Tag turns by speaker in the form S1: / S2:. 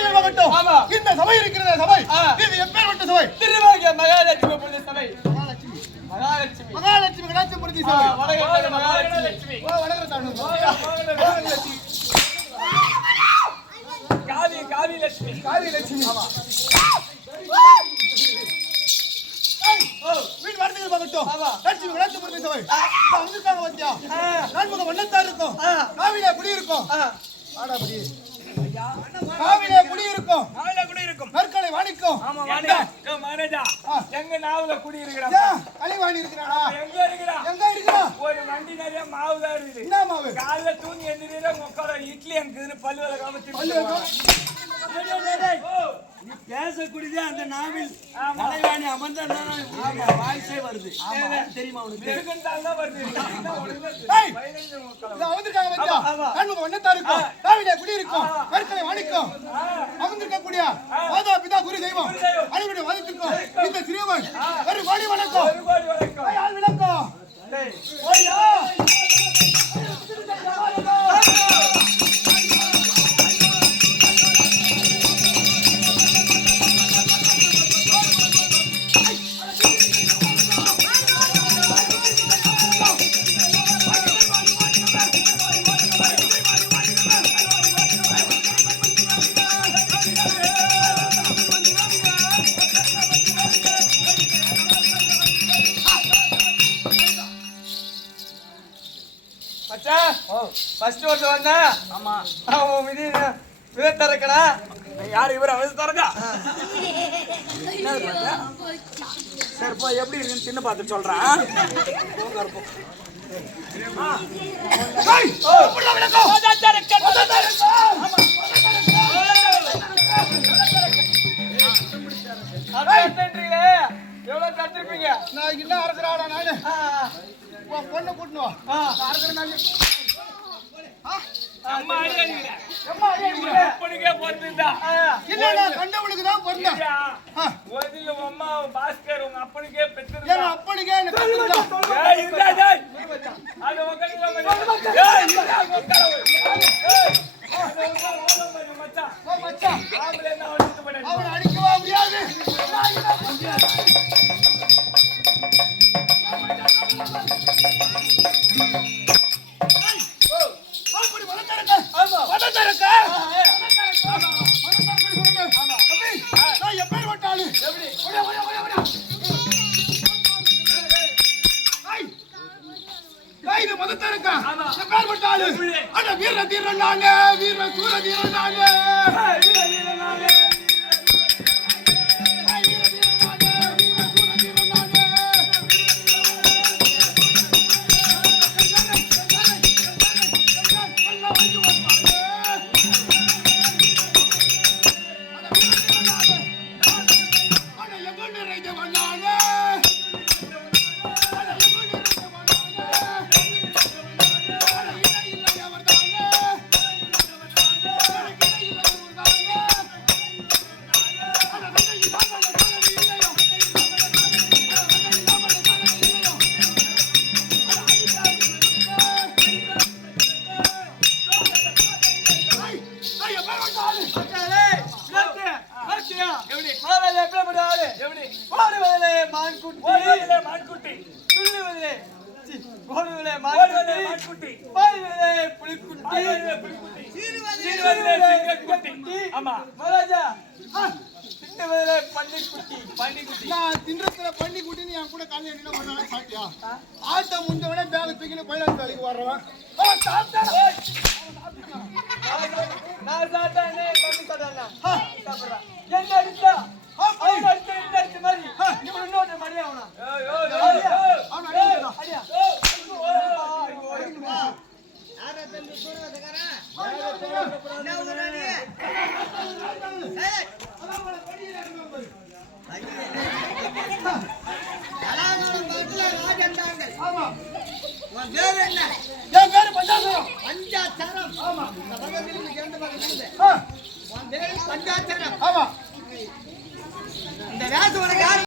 S1: இந்த சபை இருக்கிற சபை. இது எப்பேற்பட்ட சபை.
S2: திருவாகிய மகாலட்சுமி புனித சபை.
S1: மகாலட்சுமி.
S2: மகாலட்சுமி.
S1: மகாலட்சுமி கடாட்சமூர்த்தி
S2: ஆ,
S1: சபை.
S2: வடக்கு மகாலட்சுமி.
S1: தாண்டவங்க.
S2: காவி காவி லட்சுமி
S1: காவி லட்சுமி வீட்டு வார்த்தைகள் மகட்டும்
S2: ஆமா.
S1: லட்சுமி கடாட்சமூர்த்தி சபை. வந்திருக்காங்க பாத்தியா. நான்முக இருக்கும். காவிலே குடி இருக்கும் ஆடா குடி காவிலே குடி இருக்கும்
S2: காவில குடி இருக்கும்
S1: நற்கலை வாணிக்கும்.
S2: ஆமா வாணியா. ஏ மகாராஜா. எங்க நாவல குடி இருக்கிறா
S1: கலைவாணி இருக்கிறானா
S2: எங்க இருக்கிறா?
S1: எங்க இருக்கிறா?
S2: ஒரு வண்டி நிறைய மாவு தான் இருக்குது.
S1: என்ன மாவு?
S2: காலைல தூங்கி எந்திரிக்கிற உட்கார இட்லி எனக்கு பல்லு விளக்காம
S1: பல்லு
S3: பேசக்கூடியதே அந்த நாவில்
S2: ஆமா.
S3: கலைவாணி அமர்ந்தா வாய்ஸே வருது. தெரியுமா உனக்கு?
S1: வண்ணத்தார் இருக்கும். காவிலே குடி இருக்கும் நற்கலை வாணிக்கும். அமர்ந்திருக்கக்கூடிய மாதா பிதா குரு தெய்வம். அனைவருடைய மதத்திற்கும் இந்த சிறியவன் ஒரு கோடி வணக்கம்.
S2: மச்சான் ஃபர்ஸ்ட் ஒருத்தர் வந்தா?
S3: ஆமா.
S2: அவன் விதி வித திறக்கடா? யார் இவர் அவன் திறக்கா?
S3: சரி போ எப்படி இருக்குன்னு சின்ன பார்த்து சொல்றேன்
S1: ஏய், அரசராடா நானு உன் பொண்ணை வா. அரசர் நானு
S2: அம்மா அடிக்கிறீங்க
S1: எம்மா, ஐயா, இங்க.
S2: அப்படிக்கே போட்டுருந்தா
S1: இல்ல, நான் கண்டவனுக்கு தான்
S2: அம்மா பாஸ்கர் உங்க அப்பனுக்கே
S1: என்
S2: பெற்றிருந்தா
S1: அப்பனுக்கே கத்துக்கிட்டான்.
S2: ஏய் இருந்தா டேய் அது உட்கார்ந்து ஏய் இருந்தா உட்கார ஏய் அது உட்கார மச்சான்.
S1: மச்சான்,
S2: ஆம்பளை என்ன
S1: அவனை அடிக்கவா முடியாது? இது மதத்தருக்க. எப்பேற்பட்ட ஆளு? அட, வீர தீரன் நானு, வீர சூர தீரன் நானு. ஏய், வீர தீரன் நானு,
S2: எப்படி மாவல எப்படி போடாது எப்படி ஓடுவதிலே மான்குட்டி. ஓடுவதிலே மான்குட்டி. துள்ளுவதிலே ஓடுவதிலே மான்குட்டி. மான்குட்டி. பாய்வதிலே புலிக்குட்டி. பாய்வதிலே புலிக்குட்டி. சீருவதிலே சிங்கக்குட்டி. ஆமா. மகாராஜா தின்னுவதிலே பன்னிக்குட்டி பன்னிக்குட்டி
S1: நான் பண்ணி கூட்டின்னு என் கூட காலையில என்ன பண்ணாலும் சாப்பிட்டியா? ஆட்டம் முடிஞ்சவனே பேல தூக்கின்னு பைலாட் வேலைக்கு வர்றவன். ஆ, சாப்பிட்டேன்.
S2: நான் சாப்பிட்டேனே என்ன அடிச்சா அவன் அடிச்ச இந்த அடிச்ச மாதிரி இவன் இன்னொரு மணி அவனா
S1: அவன் அடிக்கிறான்.
S2: அடியா
S1: ஆமா.
S4: உன் பேர் என்ன
S1: என் பேரு பஞ்சாசனம்.
S4: பஞ்சாச்சரம்
S1: ஆமா.
S4: இந்த பக்கத்துல இருந்து பக்கத்துல இருந்து பஞ்சாச்சரம்
S1: ஆமா.
S4: இந்த வேஷம் உனக்கு யாரு